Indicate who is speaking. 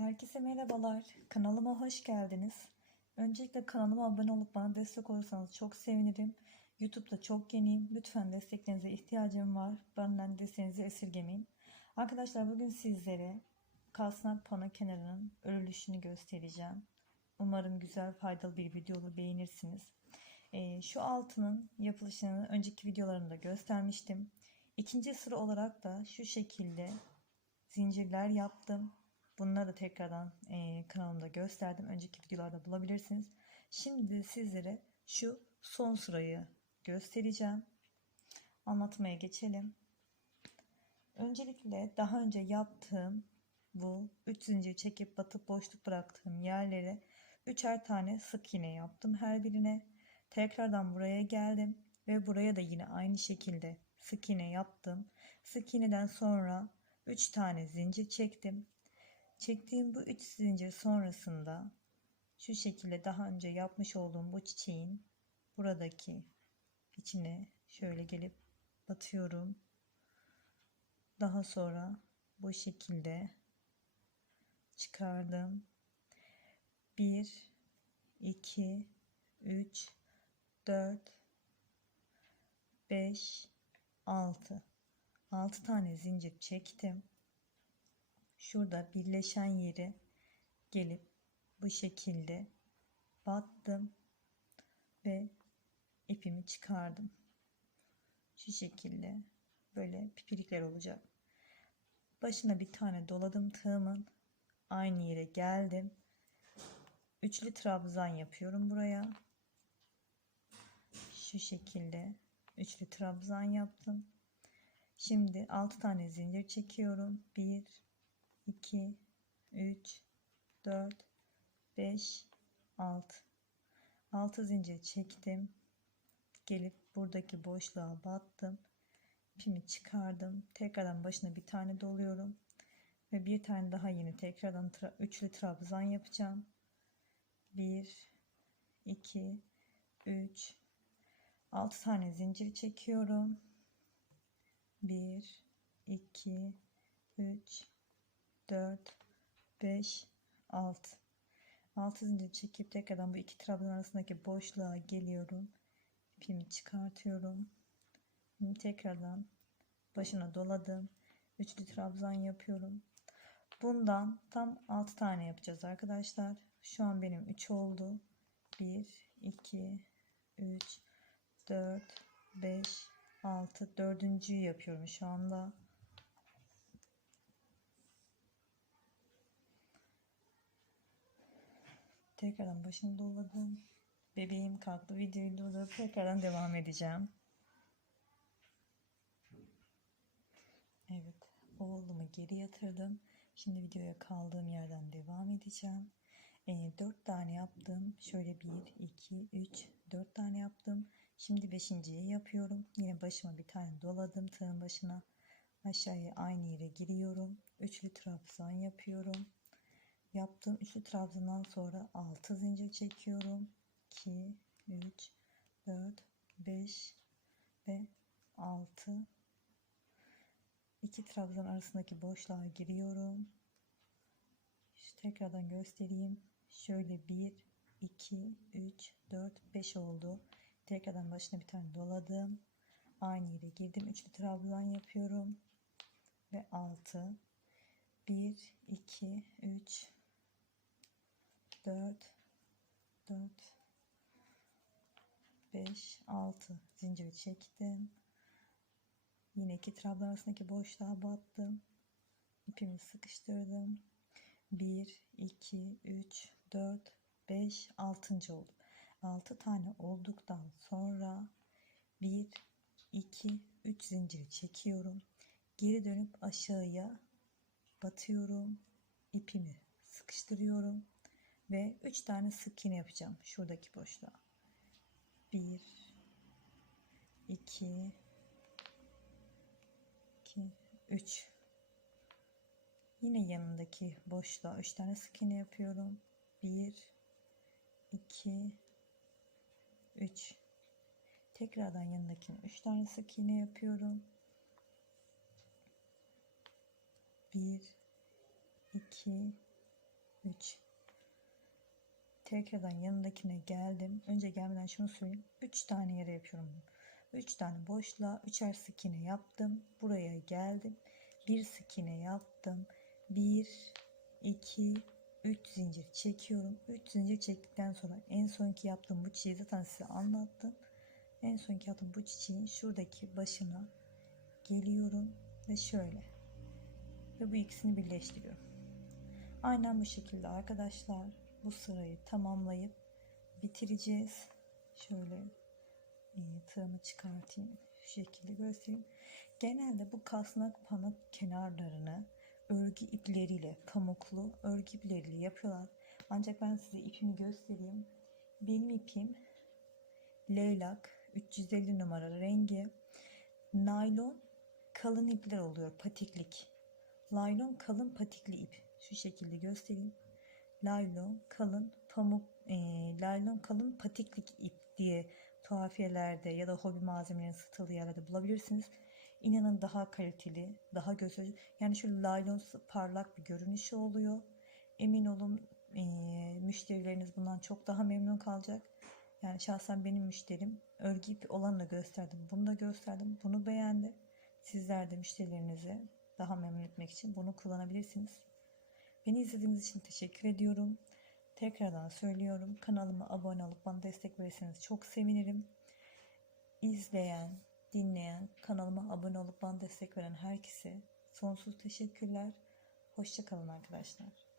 Speaker 1: Herkese merhabalar. Kanalıma hoş geldiniz. Öncelikle kanalıma abone olup bana destek olursanız çok sevinirim. YouTube'da çok yeniyim. Lütfen desteklerinize ihtiyacım var. Benden desteğinizi esirgemeyin. Arkadaşlar bugün sizlere kasnak pano kenarının örülüşünü göstereceğim. Umarım güzel faydalı bir video olur beğenirsiniz. Ee, şu altının yapılışını önceki videolarımda göstermiştim. İkinci sıra olarak da şu şekilde zincirler yaptım. Bunları da tekrardan e, kanalımda gösterdim. Önceki videolarda bulabilirsiniz. Şimdi sizlere şu son sırayı göstereceğim. Anlatmaya geçelim. Öncelikle daha önce yaptığım bu 3 zincir çekip batıp boşluk bıraktığım yerlere üçer tane sık iğne yaptım her birine. Tekrardan buraya geldim ve buraya da yine aynı şekilde sık iğne yaptım. Sık iğneden sonra 3 tane zincir çektim. Çektiğim bu 3 zincir sonrasında şu şekilde daha önce yapmış olduğum bu çiçeğin buradaki içine şöyle gelip batıyorum. Daha sonra bu şekilde çıkardım. 1 2 3 4 5 6 6 tane zincir çektim. Şurada birleşen yeri gelip bu şekilde battım ve ipimi çıkardım. Şu şekilde böyle pipirikler olacak. Başına bir tane doladım tığımın. Aynı yere geldim. Üçlü trabzan yapıyorum buraya. Şu şekilde üçlü trabzan yaptım. Şimdi 6 tane zincir çekiyorum. 1 2 3 4 5 6 6 zincir çektim. Gelip buradaki boşluğa battım. İpimi çıkardım. Tekrardan başına bir tane doluyorum. Ve bir tane daha yine tekrardan tra üçlü trabzan yapacağım. 1 2 3 6 tane zincir çekiyorum. 1 2 3 4 5 6 6 zincir çekip tekrardan bu iki trabzan arasındaki boşluğa geliyorum. İpimi çıkartıyorum. Şimdi tekrardan başına doladım. Üçlü trabzan yapıyorum. Bundan tam 6 tane yapacağız arkadaşlar. Şu an benim 3 oldu. 1 2 3 4 5 6 dördüncüyü yapıyorum şu anda. Tekrardan başını doladım. Bebeğim kalktı. Videoyu durdurup tekrardan devam edeceğim. Evet. Oğlumu geri yatırdım. Şimdi videoya kaldığım yerden devam edeceğim. E, 4 tane yaptım. Şöyle 1, 2, 3, 4 tane yaptım. Şimdi 5.yi yapıyorum. Yine başıma bir tane doladım tığın başına. Aşağıya aynı yere giriyorum. Üçlü trabzan yapıyorum. Yaptığım üçlü trabzandan sonra 6 zincir çekiyorum. 2, 3, 4, 5 ve 6. 2 trabzan arasındaki boşluğa giriyorum. İşte tekrardan göstereyim. Şöyle 1, 2, 3, 4, 5 oldu. Tekrardan başına bir tane doladım. Aynı yere girdim. Üçlü trabzan yapıyorum. Ve 6. 1, 2, 3, 4, 4, 5, 6 zincir çektim. Yine iki trabzan arasındaki boşluğa battım. İpimi sıkıştırdım. 1, 2, 3, 4, 5, 6. oldu. 6 tane olduktan sonra 1, 2, 3 zincir çekiyorum. Geri dönüp aşağıya batıyorum. İpimi sıkıştırıyorum. Ve 3 tane sık iğne yapacağım şuradaki boşluğa. 1, 2, 2, 3. Yine yanındaki boşluğa 3 tane sık iğne yapıyorum. 1, 2, 3 tekrardan yanındakine 3 tane sık iğne yapıyorum 1 2 3 tekrardan yanındakine geldim. Önce gelmeden şunu söyleyeyim. 3 tane yere yapıyorum 3 tane boşluğa 3'er sık yaptım. Buraya geldim. Bir sık iğne yaptım. 1 2 3 zincir çekiyorum. 3 zincir çektikten sonra en sonki yaptığım bu çiçeği zaten size anlattım. En sonki yaptığım bu çiçeğin şuradaki başına geliyorum ve şöyle. Ve bu ikisini birleştiriyorum. Aynen bu şekilde arkadaşlar bu sırayı tamamlayıp bitireceğiz. Şöyle e, tığımı çıkartayım şu şekilde göstereyim. Genelde bu kasnak pamuk kenarlarını örgü ipleriyle pamuklu örgü ipleriyle yapıyorlar. Ancak ben size ipimi göstereyim. Benim ipim leylak 350 numara rengi. Naylon kalın ipler oluyor patiklik. Laylon kalın patikli ip. Şu şekilde göstereyim laylon kalın pamuk e, laylon kalın patiklik ip diye tuhafiyelerde ya da hobi malzemelerinin satılı yerlerde bulabilirsiniz inanın daha kaliteli daha alıcı yani şu laylon parlak bir görünüşü oluyor emin olun e, müşterileriniz bundan çok daha memnun kalacak yani şahsen benim müşterim örgü ip olanı da gösterdim. Bunu da gösterdim. Bunu beğendi. Sizler de müşterilerinizi daha memnun etmek için bunu kullanabilirsiniz. Beni izlediğiniz için teşekkür ediyorum. Tekrardan söylüyorum. Kanalıma abone olup bana destek verirseniz çok sevinirim. İzleyen, dinleyen, kanalıma abone olup bana destek veren herkese sonsuz teşekkürler. Hoşçakalın arkadaşlar.